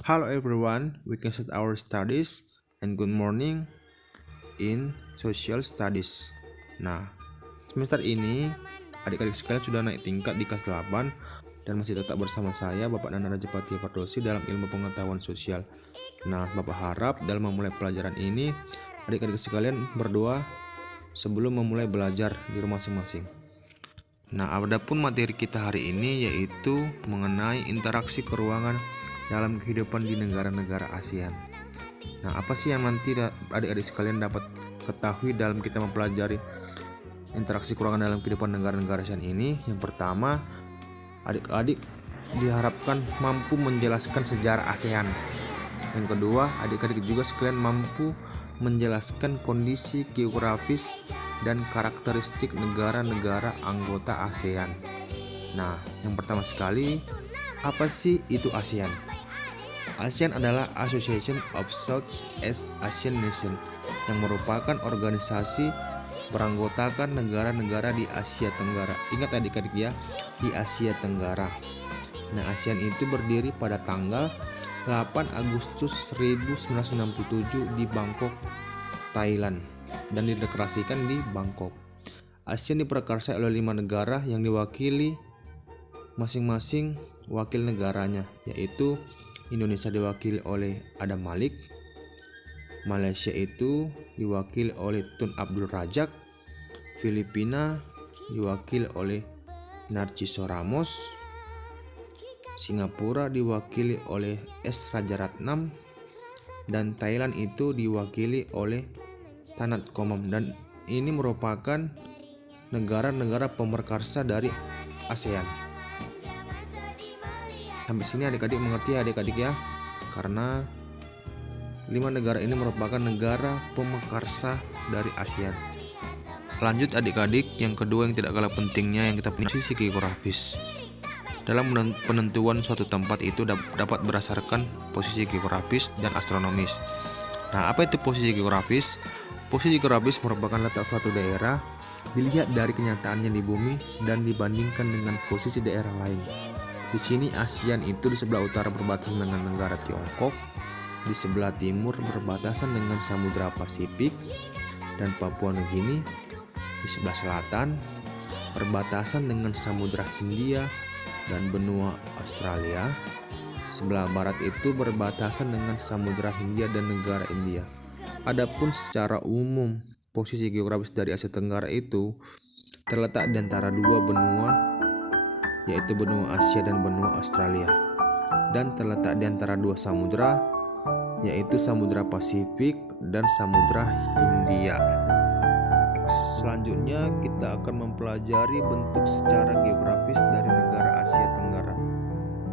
Hello everyone, we can start our studies and good morning in social studies. Nah, semester ini adik-adik sekalian sudah naik tingkat di kelas 8 dan masih tetap bersama saya Bapak Nana Rajapati Pardosi dalam ilmu pengetahuan sosial. Nah, Bapak harap dalam memulai pelajaran ini adik-adik sekalian berdoa sebelum memulai belajar di rumah masing-masing. Nah, adapun materi kita hari ini yaitu mengenai interaksi keuangan dalam kehidupan di negara-negara ASEAN. Nah, apa sih yang nanti adik-adik sekalian dapat ketahui dalam kita mempelajari interaksi keuangan dalam kehidupan negara-negara ASEAN ini? Yang pertama, adik-adik diharapkan mampu menjelaskan sejarah ASEAN. Yang kedua, adik-adik juga sekalian mampu menjelaskan kondisi geografis dan karakteristik negara-negara anggota ASEAN. Nah, yang pertama sekali, apa sih itu ASEAN? ASEAN adalah Association of Southeast Asian Nations yang merupakan organisasi beranggotakan negara-negara di Asia Tenggara. Ingat adik-adik ya, di Asia Tenggara. Nah, ASEAN itu berdiri pada tanggal 8 Agustus 1967 di Bangkok, Thailand, dan dideklarasikan di Bangkok. ASEAN diperakarsai oleh 5 negara yang diwakili masing-masing wakil negaranya, yaitu Indonesia diwakili oleh Adam Malik, Malaysia itu diwakili oleh Tun Abdul Razak, Filipina diwakili oleh Narciso Ramos, Singapura diwakili oleh S. Rajaratnam, dan Thailand itu diwakili oleh Tanat Komam. Dan ini merupakan negara-negara pemerkarsa dari ASEAN. Sampai sini adik-adik mengerti ya adik-adik ya, karena 5 negara ini merupakan negara pemerkarsa dari ASEAN. Lanjut adik-adik, yang kedua yang tidak kalah pentingnya yang kita punya posisi geografis. Dalam penentuan suatu tempat itu dapat berdasarkan posisi geografis dan astronomis. Nah, apa itu posisi geografis? Posisi geografis merupakan letak suatu daerah dilihat dari kenyataannya di bumi dan dibandingkan dengan posisi daerah lain. Di sini ASEAN itu di sebelah utara berbatasan dengan negara Tiongkok, di sebelah timur berbatasan dengan Samudra Pasifik dan Papua Nugini, di sebelah selatan berbatasan dengan Samudra Hindia dan benua Australia. Sebelah barat itu berbatasan dengan Samudra Hindia dan negara India. Adapun secara umum, posisi geografis dari Asia Tenggara itu terletak di antara dua benua, yaitu benua Asia dan benua Australia, dan terletak di antara dua samudra, yaitu Samudra Pasifik dan Samudra Hindia. Selanjutnya kita akan mempelajari bentuk secara geografis dari negara Asia Tenggara.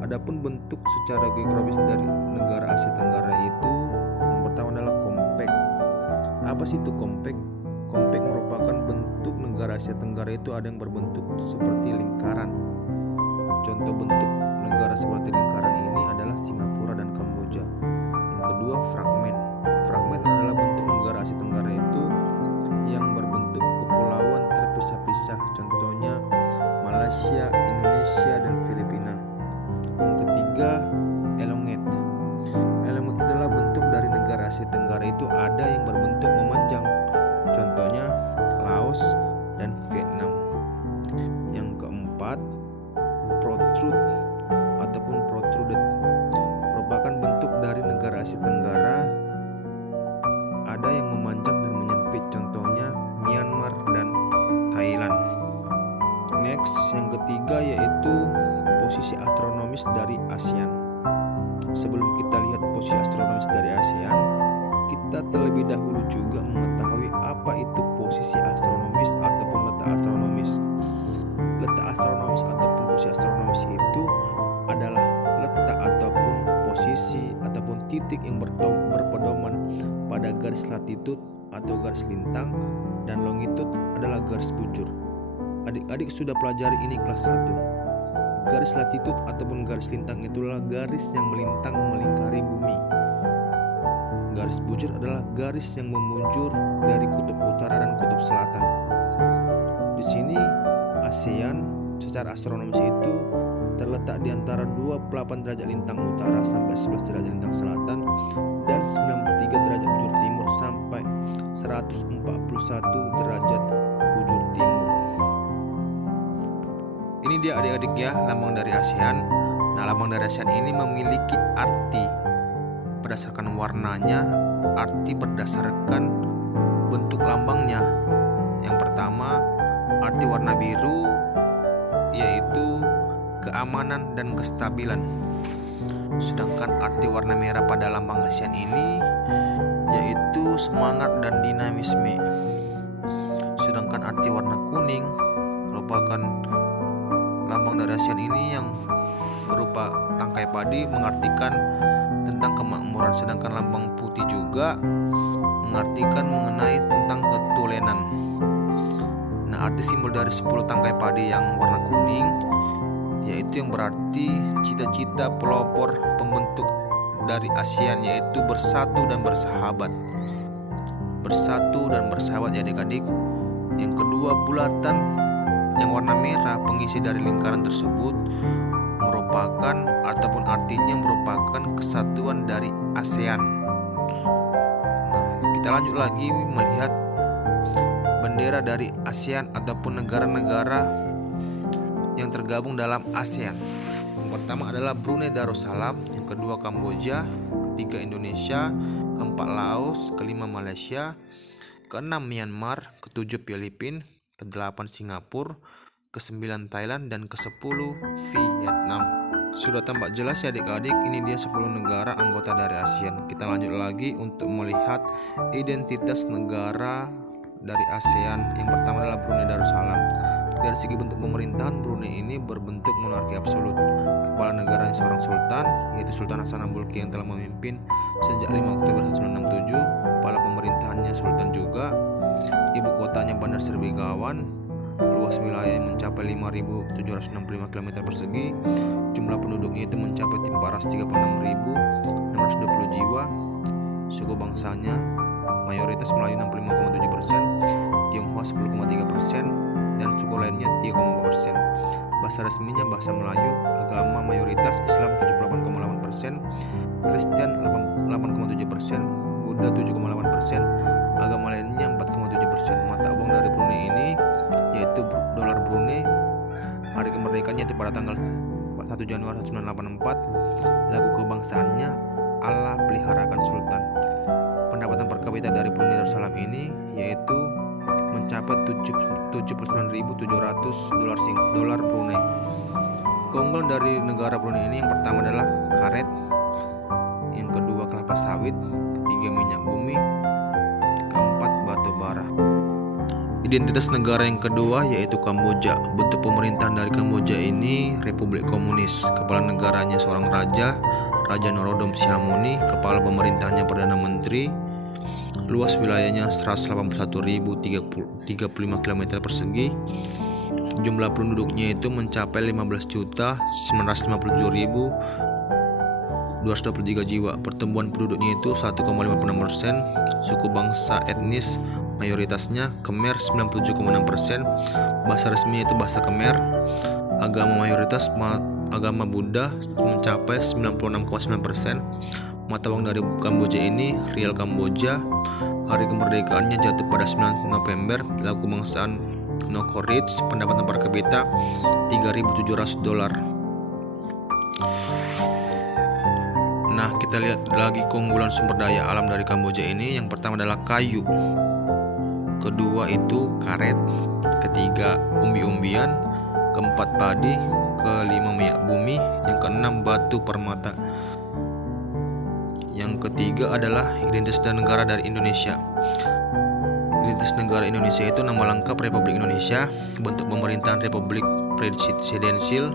Adapun bentuk secara geografis dari negara Asia Tenggara itu yang pertama adalah compact. Apa sih itu compact? Compact merupakan bentuk negara Asia Tenggara itu ada yang berbentuk seperti lingkaran. Contoh bentuk negara seperti lingkaran ini adalah Singapura dan Kamboja. Yang kedua, fragmen. Fragmen adalah bentuk negara Asia Tenggara itu yang berbentuk kepulauan terpisah-pisah, contohnya Malaysia, Indonesia, dan Filipina. Yang ketiga, elongate. Elongate adalah bentuk dari negara Asia Tenggara itu ada yang berbentuk memanjang, contohnya Laos dan Vietnam. Yang keempat, protrude ataupun protruded merupakan bentuk dari negara Asia Tenggara ada yang memanjang dan menyempit, contohnya Myanmar dan Thailand. Next, yang ketiga yaitu posisi astronomis dari ASEAN. Sebelum kita lihat posisi astronomis dari ASEAN, kita terlebih dahulu juga mengetahui apa itu posisi astronomis ataupun letak astronomis. Letak astronomis ataupun posisi astronomis itu adalah letak ataupun posisi ataupun titik yang berpedoman pada garis latitud atau garis lintang, dan longitud adalah garis bujur. Adik-adik sudah pelajari ini kelas 1. Garis latitud ataupun garis lintang itulah garis yang melintang melingkari bumi. Garis bujur adalah garis yang membujur dari kutub utara dan kutub selatan. Di sini ASEAN secara astronomis itu terletak di antara 28 derajat lintang utara sampai 11 derajat lintang selatan dan 93 derajat bujur timur sampai 141 derajat bujur timur. Ini dia adik-adik ya, lambang dari ASEAN. Nah, lambang dari ASEAN ini memiliki arti berdasarkan warnanya, arti berdasarkan bentuk lambangnya. Yang pertama, arti warna biru yaitu keamanan dan kestabilan. Sedangkan arti warna merah pada lambang ASEAN ini yaitu semangat dan dinamisme. Sedangkan arti warna kuning merupakan lambang dari ASEAN ini yang berupa tangkai padi, mengartikan tentang kemakmuran. Sedangkan lambang putih juga mengartikan mengenai tentang ketulenan. Nah, arti simbol dari 10 tangkai padi yang warna kuning yaitu yang berarti cita-cita pelopor pembentuk dari ASEAN, yaitu bersatu dan bersahabat. Bersatu dan bersahabat ya adik-adik. Yang kedua, bulatan yang warna merah pengisi dari lingkaran tersebut merupakan ataupun artinya merupakan kesatuan dari ASEAN. Nah, kita lanjut lagi melihat bendera dari ASEAN ataupun negara-negara yang tergabung dalam ASEAN. Yang pertama adalah Brunei Darussalam, yang kedua Kamboja, ketiga Indonesia, keempat Laos, kelima Malaysia, keenam Myanmar, ketujuh Filipina, kedelapan Singapura, kesembilan Thailand, dan kesepuluh Vietnam. Sudah tampak jelas ya adik-adik, ini dia 10 negara anggota dari ASEAN. Kita lanjut lagi untuk melihat identitas negara dari ASEAN. Yang pertama adalah Brunei Darussalam. Dari segi bentuk pemerintahan, Brunei ini berbentuk monarki absolut. Kepala negaranya seorang sultan, yaitu Sultan Hassanal Bolkiah yang telah memimpin sejak 5 Oktober 1967. Kepala pemerintahannya sultan juga. Ibu kotanya Bandar Seri Begawan. Luas wilayah mencapai 5.765 km persegi. Jumlah penduduknya itu mencapai 436.620 jiwa. Suku bangsanya mayoritas Melayu 65,7%, Tionghoa 10,3%, dan suku lainnya 3,4%. Bahasa resminya bahasa Melayu, agama mayoritas Islam 78,8%, Kristen 8,7%, Buddha 7,8%, agama lainnya 4,7%. Mata uang dari Brunei ini yaitu dolar Brunei. Hari kemerdekaannya yaitu pada tanggal 1 Januari 1984. Lagu kebangsaannya Allah peliharakan Sultan. Pendapatan per kapita dari Brunei Darussalam ini yaitu mencapai 79.700 dolar Brunei. Keunggulan dari negara Brunei ini yang pertama adalah karet, yang kedua kelapa sawit, ketiga minyak bumi, keempat batu bara. Identitas negara yang kedua yaitu Kamboja. Bentuk pemerintahan dari Kamboja ini Republik Komunis. Kepala negaranya seorang raja, Raja Norodom Sihamoni. Kepala pemerintahannya Perdana Menteri. Luas wilayahnya 181.035 km persegi. Jumlah penduduknya itu mencapai 15.957.223 jiwa. Pertumbuhan penduduknya itu 1,56%. Suku bangsa etnis mayoritasnya Khmer 97,6%. Bahasa resminya itu bahasa Khmer. Agama mayoritas agama Buddha mencapai 96,9%. Mata uang dari Kamboja ini rial Kamboja. Hari kemerdekaannya jatuh pada 9 November. Lagu kebangsaan Nokorits. Pendapatan per kapita 3.700 dolar. Nah, kita lihat lagi keunggulan sumber daya alam dari Kamboja ini. Yang pertama adalah kayu, kedua itu karet, ketiga umbi-umbian, keempat padi, kelima minyak bumi, yang keenam batu permata. Yang ketiga adalah identitas dan negara dari Indonesia. Identitas negara Indonesia itu nama lengkap Republik Indonesia, bentuk pemerintahan Republik Presidensial,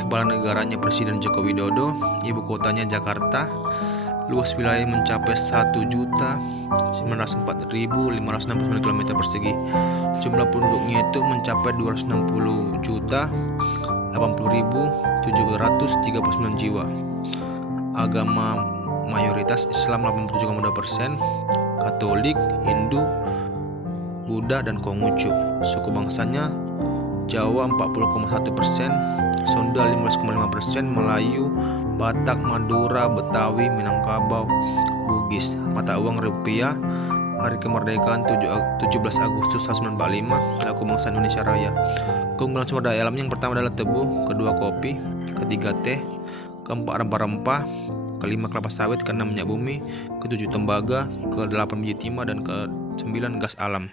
kepala negaranya Presiden Joko Widodo, ibu kotanya Jakarta, luas wilayah mencapai 1.904.569 km persegi. Jumlah penduduknya itu mencapai 260.080.739 jiwa. Agama mayoritas Islam 87,2%, Katolik, Hindu, Buddha, dan Konghucu. Suku bangsanya Jawa 40,1%, Sunda 15,5%, Melayu, Batak, Madura, Betawi, Minangkabau, Bugis. Mata uang rupiah. Hari kemerdekaan 17 Agustus 1945, laku bangsa Indonesia Raya. Keunggulan sumber daya alam yang pertama adalah tebu, kedua kopi, ketiga teh, keempat rempah-rempah, kelima kelapa sawit, keenam minyak bumi, ketujuh tembaga, ke-8 biji timah, dan ke-9 gas alam.